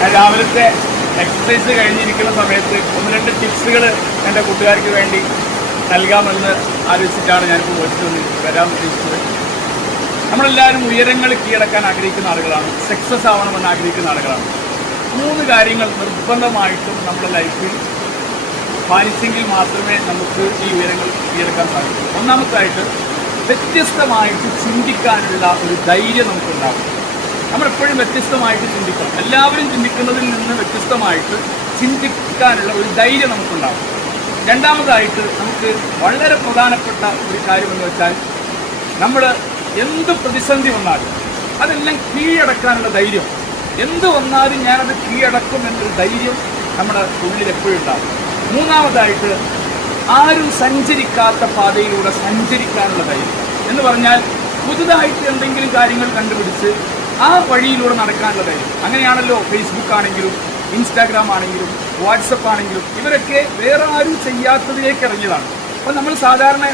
ഞാൻ രാവിലത്തെ എക്സസൈസ് കഴിഞ്ഞിരിക്കുന്ന സമയത്ത് 1-2 ടിപ്സുകൾ എൻ്റെ കൂട്ടുകാർക്ക് വേണ്ടി നൽകാമെന്ന് ആലോചിച്ചിട്ടാണ് ഞാനിപ്പോൾ വരാൻ ഉദ്ദേശിച്ചത്. നമ്മളെല്ലാവരും ഉയരങ്ങൾ കീഴടക്കാൻ ആഗ്രഹിക്കുന്ന ആളുകളാണ്, സക്സസ് ആവണമെന്ന് ആഗ്രഹിക്കുന്ന ആളുകളാണ്. 3 കാര്യങ്ങൾ നിർബന്ധമായിട്ടും നമ്മുടെ ലൈഫിൽ പാലിച്ചെങ്കിൽ മാത്രമേ നമുക്ക് ഈ ഉയരങ്ങൾ കീഴടക്കാൻ സാധിക്കൂ. ഒന്നാമതായിട്ട് വ്യത്യസ്തമായിട്ട് ചിന്തിക്കാനുള്ള ഒരു ധൈര്യം നമുക്കുണ്ടാകും. നമ്മളെപ്പോഴും വ്യത്യസ്തമായിട്ട് ചിന്തിക്കണം. എല്ലാവരും ചിന്തിക്കുന്നതിൽ നിന്ന് വ്യത്യസ്തമായിട്ട് ചിന്തിക്കാനുള്ള ഒരു ധൈര്യം നമുക്കുണ്ടാകും. രണ്ടാമതായിട്ട് നമുക്ക് വളരെ പ്രധാനപ്പെട്ട ഒരു കാര്യമെന്ന് വെച്ചാൽ നമ്മൾ എന്ത് പ്രതിസന്ധി വന്നാലും അതെല്ലാം കീഴടക്കാനുള്ള ധൈര്യം. എന്ത് വന്നാലും ഞാനത് കീഴടക്കും എന്നൊരു ധൈര്യം നമ്മുടെ ഉള്ളിൽ എപ്പോഴും ഉണ്ടാകും. മൂന്നാമതായിട്ട് ആരും സഞ്ചരിക്കാത്ത പാതയിലൂടെ സഞ്ചരിക്കാനുള്ള ധൈര്യം എന്ന് പറഞ്ഞാൽ പുതുതായിട്ട് എന്തെങ്കിലും കാര്യങ്ങൾ കണ്ടുപിടിച്ച് ആ വഴിയിലൂടെ നടക്കാനുള്ള ധൈര്യം. അങ്ങനെയാണല്ലോ ഫേസ്ബുക്ക് ആണെങ്കിലും ഇൻസ്റ്റാഗ്രാം ആണെങ്കിലും വാട്സപ്പ് ആണെങ്കിലും ഇവരൊക്കെ വേറെ ആരും ചെയ്യാത്തതിലേക്ക് ഇറങ്ങിയതാണ്. അപ്പോൾ നമ്മൾ സാധാരണ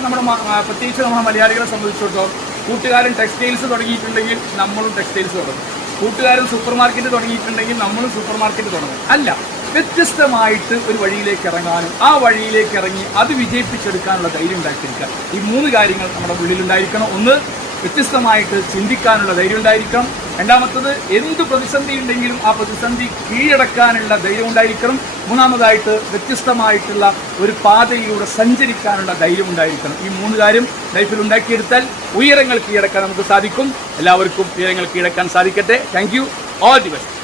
പ്രത്യേകിച്ച് നമ്മുടെ മലയാളികളെ സംബന്ധിച്ചിടത്തോളം കൂട്ടുകാരൻ ടെക്സ്റ്റൈൽസ് തുടങ്ങിയിട്ടുണ്ടെങ്കിൽ നമ്മളും ടെക്സ്റ്റൈൽസ് തുടങ്ങും, കൂട്ടുകാരൻ സൂപ്പർ മാർക്കറ്റ് തുടങ്ങിയിട്ടുണ്ടെങ്കിൽ നമ്മളും സൂപ്പർ മാർക്കറ്റ് തുടങ്ങും. അല്ല, വ്യത്യസ്തമായിട്ട് ഒരു വഴിയിലേക്ക് ഇറങ്ങാനും ആ വഴിയിലേക്ക് ഇറങ്ങി അത് വിജയിപ്പിച്ചെടുക്കാനുള്ള ധൈര്യം ഉണ്ടാക്കിയിരിക്കുക. ഈ 3 കാര്യങ്ങൾ നമ്മുടെ ഉള്ളിലുണ്ടായിരിക്കണം. ഒന്ന്, വ്യത്യസ്തമായിട്ട് ചിന്തിക്കാനുള്ള ധൈര്യം ഉണ്ടായിരിക്കണം. രണ്ടാമത്തത്, എന്ത് പ്രതിസന്ധി ഉണ്ടെങ്കിലും ആ പ്രതിസന്ധി കീഴടക്കാനുള്ള ധൈര്യം ഉണ്ടായിരിക്കണം. മൂന്നാമതായിട്ട്, വ്യത്യസ്തമായിട്ടുള്ള ഒരു പാതയിലൂടെ സഞ്ചരിക്കാനുള്ള ധൈര്യം ഉണ്ടായിരിക്കണം. ഈ 3 കാര്യം ലൈഫിൽ ഉണ്ടാക്കിയെടുത്താൽ ഉയരങ്ങൾ കീഴടക്കാൻ നമുക്ക് സാധിക്കും. എല്ലാവർക്കും ഉയരങ്ങൾ കീഴടക്കാൻ സാധിക്കട്ടെ. Thank you. All the best.